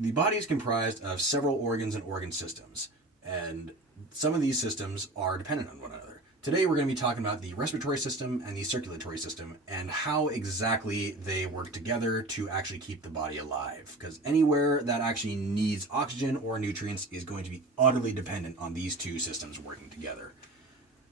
The body is comprised of several organs and organ systems, and some of these systems are dependent on one another. Today we're going to be talking about the respiratory system and the circulatory system and how exactly they work together to actually keep the body alive. Because anywhere that actually needs oxygen or nutrients is going to be utterly dependent on these two systems working together.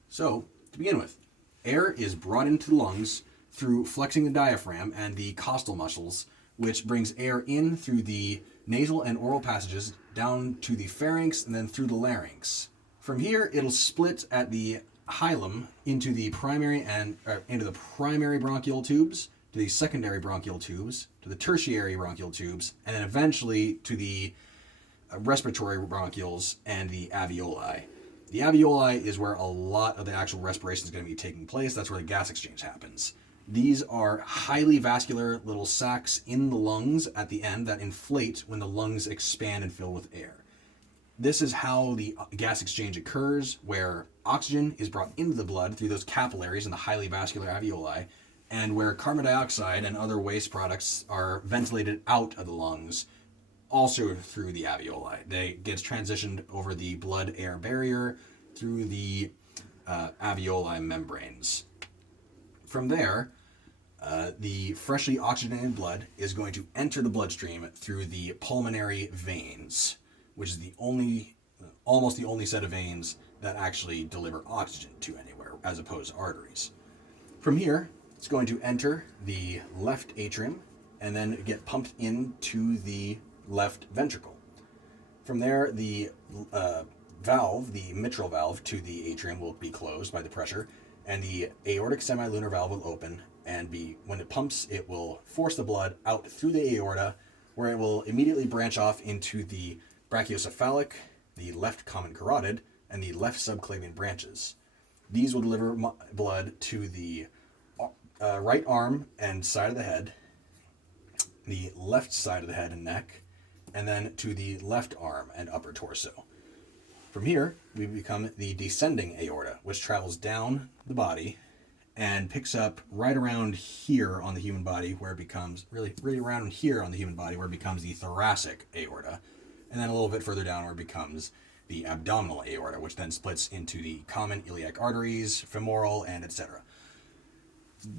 So, to begin with, air is brought into the lungs through flexing the diaphragm and the costal muscles, which brings air in through the nasal and oral passages down to the pharynx and then through the larynx. From here, it'll split at the hilum into the primary bronchial tubes, to the secondary bronchial tubes, to the tertiary bronchial tubes, and then eventually to the respiratory bronchioles and the alveoli. The alveoli is where a lot of the actual respiration is going to be taking place. That's where the gas exchange happens. These are highly vascular little sacs in the lungs at the end that inflate when the lungs expand and fill with air. This is how the gas exchange occurs, where oxygen is brought into the blood through those capillaries in the highly vascular alveoli, and where carbon dioxide and other waste products are ventilated out of the lungs, also through the alveoli. They gets transitioned over the blood-air barrier through the alveoli membranes. From there, the freshly oxygenated blood is going to enter the bloodstream through the pulmonary veins, which is almost the only set of veins that actually deliver oxygen to anywhere, as opposed to arteries. From here, it's going to enter the left atrium and then get pumped into the left ventricle. From there, the valve, the mitral valve to the atrium, will be closed by the pressure, and the aortic semilunar valve will open, and when it pumps, it will force the blood out through the aorta, where it will immediately branch off into the brachiocephalic, the left common carotid, and the left subclavian branches. These will deliver blood to the right arm and side of the head, the left side of the head and neck, and then to the left arm and upper torso. From here, we become the descending aorta, which travels down the body and picks up right around here on the human body, where it becomes really around here on the human body, where it becomes the thoracic aorta, and then a little bit further down where it becomes the abdominal aorta, which then splits into the common iliac arteries, femoral, and etc.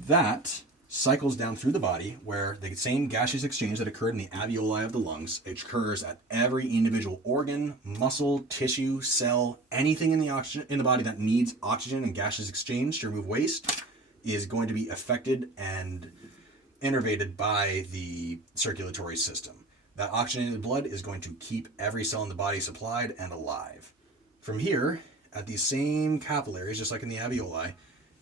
That cycles down through the body, where the same gaseous exchange that occurred in the alveoli of the lungs occurs at every individual organ, muscle, tissue, cell, anything in the body that needs oxygen and gaseous exchange to remove waste is going to be affected and innervated by the circulatory system. That oxygenated blood is going to keep every cell in the body supplied and alive. From here, at these same capillaries, just like in the alveoli,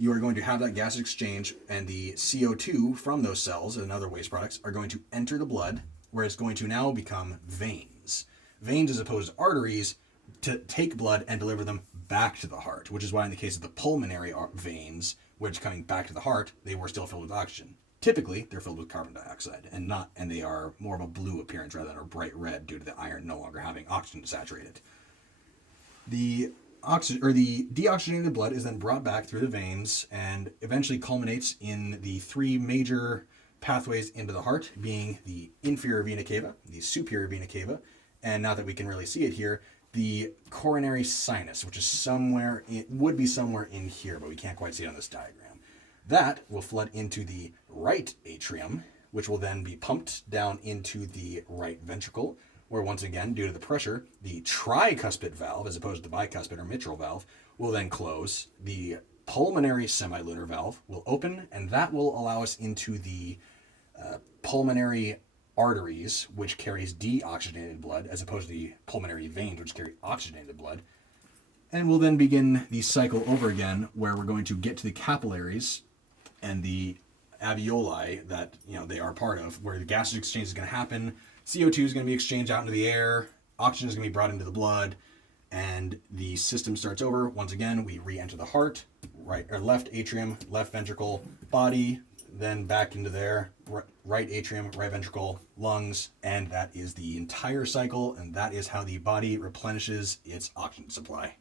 you are going to have that gas exchange, and the CO2 from those cells and other waste products are going to enter the blood, where it's going to now become veins. Veins, as opposed to arteries, to take blood and deliver them back to the heart, which is why in the case of the pulmonary veins, which coming back to the heart, they were still filled with oxygen. Typically, they're filled with carbon dioxide, and they are more of a blue appearance rather than a bright red due to the iron no longer having oxygen to saturate it. The deoxygenated blood is then brought back through the veins and eventually culminates in the three major pathways into the heart, being the inferior vena cava, the superior vena cava, and now that we can really see it here, the coronary sinus, which is would be somewhere in here, but we can't quite see it on this diagram. That will flood into the right atrium, which will then be pumped down into the right ventricle, where once again, due to the pressure, the tricuspid valve, as opposed to the bicuspid or mitral valve, will then close. The pulmonary semilunar valve will open, and that will allow us into the pulmonary arteries, which carries deoxygenated blood, as opposed to the pulmonary veins, which carry oxygenated blood. And we'll then begin the cycle over again, where we're going to get to the capillaries and the alveoli that they are part of, where the gaseous exchange is going to happen. CO2 is going to be exchanged out into the air, oxygen is going to be brought into the blood, and the system starts over. Once again, we re-enter the heart, right or left atrium, left ventricle, body, then back into there, right atrium, right ventricle, lungs, and that is the entire cycle, and that is how the body replenishes its oxygen supply.